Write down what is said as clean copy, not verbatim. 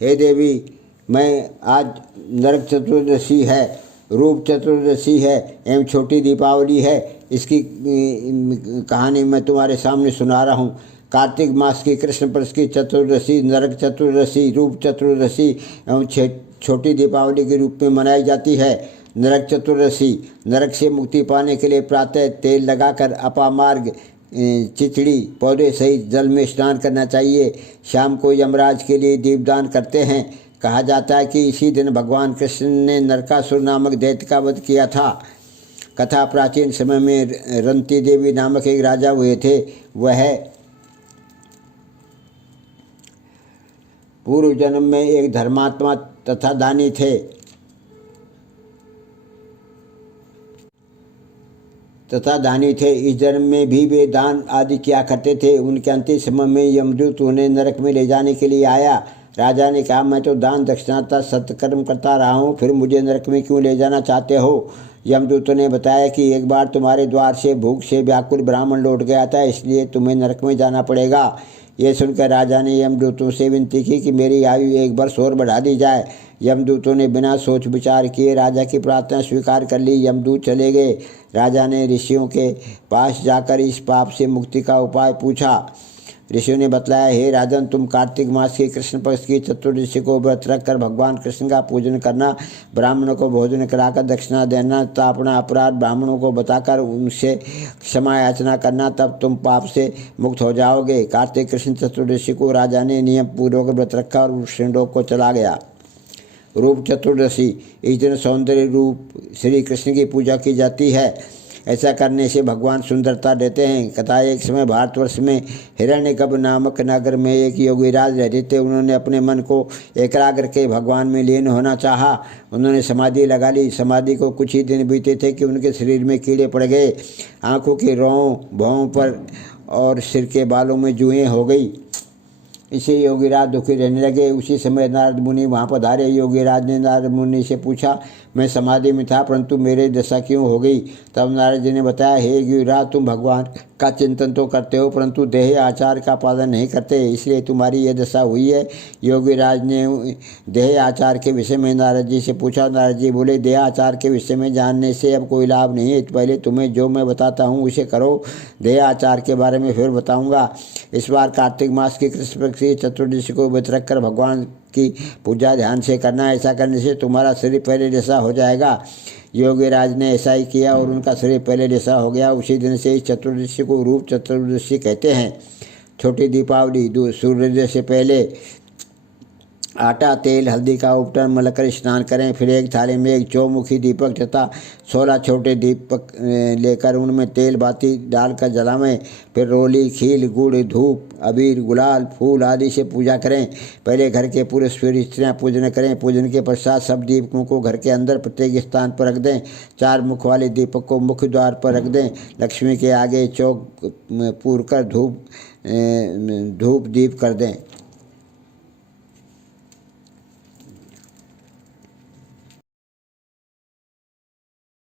हे देवी, मैं आज नरक चतुर्दशी है, रूप चतुर्दशी है एवं छोटी दीपावली है। इसकी कहानी मैं तुम्हारे सामने सुना रहा हूँ। कार्तिक मास की कृष्ण पक्ष की चतुर्दशी नरक चतुर्दशी, रूप चतुर्दशी एवं छोटी दीपावली के रूप में मनाई जाती है। नरक चतुर्दशी, नरक से मुक्ति पाने के लिए प्रातः तेल लगाकर अपामार्ग चिचड़ी पौधे सहित जल में स्नान करना चाहिए। शाम को यमराज के लिए दीपदान करते हैं। कहा जाता है कि इसी दिन भगवान कृष्ण ने नरकासुर नामक दैत्य का वध किया था। कथा प्राचीन समय में रंती देवी नामक एक राजा हुए थे। वह पूर्व जन्म में एक धर्मात्मा तथा दानी थे इस जन्म में भी वे दान आदि किया करते थे। उनके अंतिम समय में यमदूत उन्हें नरक में ले जाने के लिए आया। राजा ने कहा, मैं तो दान दक्षिणाता सत्कर्म करता रहा हूँ, फिर मुझे नरक में क्यों ले जाना चाहते हो? यमदूतों ने बताया कि एक बार तुम्हारे द्वार से भूख से व्याकुल ब्राह्मण लौट गया था, इसलिए तुम्हें नरक में जाना पड़ेगा। ये सुनकर राजा ने यमदूतों से विनती की कि मेरी आयु 1 वर्ष और बढ़ा दी जाए। यमदूतों ने बिना सोच विचार किए राजा की प्रार्थना स्वीकार कर ली। यमदूत चले गए। राजा ने ऋषियों के पास जाकर इस पाप से मुक्ति का उपाय पूछा। ऋषियों ने बतलाया, हे राजन, तुम कार्तिक मास की कृष्ण पक्ष की चतुर्दशी को व्रत रखकर भगवान कृष्ण का पूजन करना, ब्राह्मणों को भोजन कराकर दक्षिणा देना तथा अपना अपराध ब्राह्मणों को बताकर उनसे क्षमा याचना करना, तब तुम पाप से मुक्त हो जाओगे। कार्तिक कृष्ण चतुर्दशी को राजा ने नियम पूर्वक व्रत रखा और श्रृंगलोक को चला गया। रूप चतुर्दशी, इस दिन सौंदर्य रूप श्री कृष्ण की पूजा की जाती है। ऐसा करने से भगवान सुंदरता देते हैं। कथा, एक समय भारतवर्ष में हिरण्यकब नामक नगर में एक योगीराज रहते थे। उन्होंने अपने मन को एकाग्र के भगवान में लीन होना चाहा। उन्होंने समाधि लगा ली। समाधि को कुछ ही दिन बीते थे कि उनके शरीर में कीड़े पड़ गए। आँखों के रों भौं पर और सिर के बालों में जुएँ हो गई। इसे योगीराज दुखी रहने लगे। उसी समय नारद मुनि वहाँ पधारे। योगीराज ने नारद मुनि से पूछा, मैं समाधि में था परंतु मेरे दशा क्यों हो गई? तब नारद जी ने बताया, हे योगीराज, तुम भगवान का चिंतन तो करते हो परंतु देह आचार का पालन नहीं करते, इसलिए तुम्हारी यह दशा हुई है। योगीराज ने देह आचार के विषय में नारद जी से पूछा। नारद जी बोले, देह आचार के विषय में जानने से अब कोई लाभ नहीं है। पहले तुम्हें जो मैं बताता हूँ उसे करो, देह आचार के बारे में फिर बताऊँगा। इस बार कार्तिक मास की कृष्ण पक्ष की चतुर्दशी को व्रत रखकर भगवान की पूजा ध्यान से करना। ऐसा करने से तुम्हारा शरीर पहले जैसा हो जाएगा। योगीराज ने ऐसा ही किया और उनका शरीर पहले जैसा हो गया। उसी दिन से इस चतुर्दशी को रूप चतुर्दशी कहते हैं। छोटी दीपावली, सूर्योदय से पहले आटा, तेल, हल्दी का उपटन मलकर स्नान करें। फिर एक थाली में एक चौमुखी दीपक तथा 16 छोटे दीपक लेकर उनमें तेल बाती डालकर जलावें। फिर रोली, खील, गुड़, धूप, अबीर, गुलाल, फूल आदि से पूजा करें। पहले घर के पुरुष फिर स्त्रियाँ पूजन करें। पूजन के पश्चात सब दीपकों को घर के अंदर प्रत्येक स्थान पर रख दें। 4 मुख वाले दीपक को मुख्य द्वार पर रख दें। लक्ष्मी के आगे चौक पूर कर धूप दीप कर दें।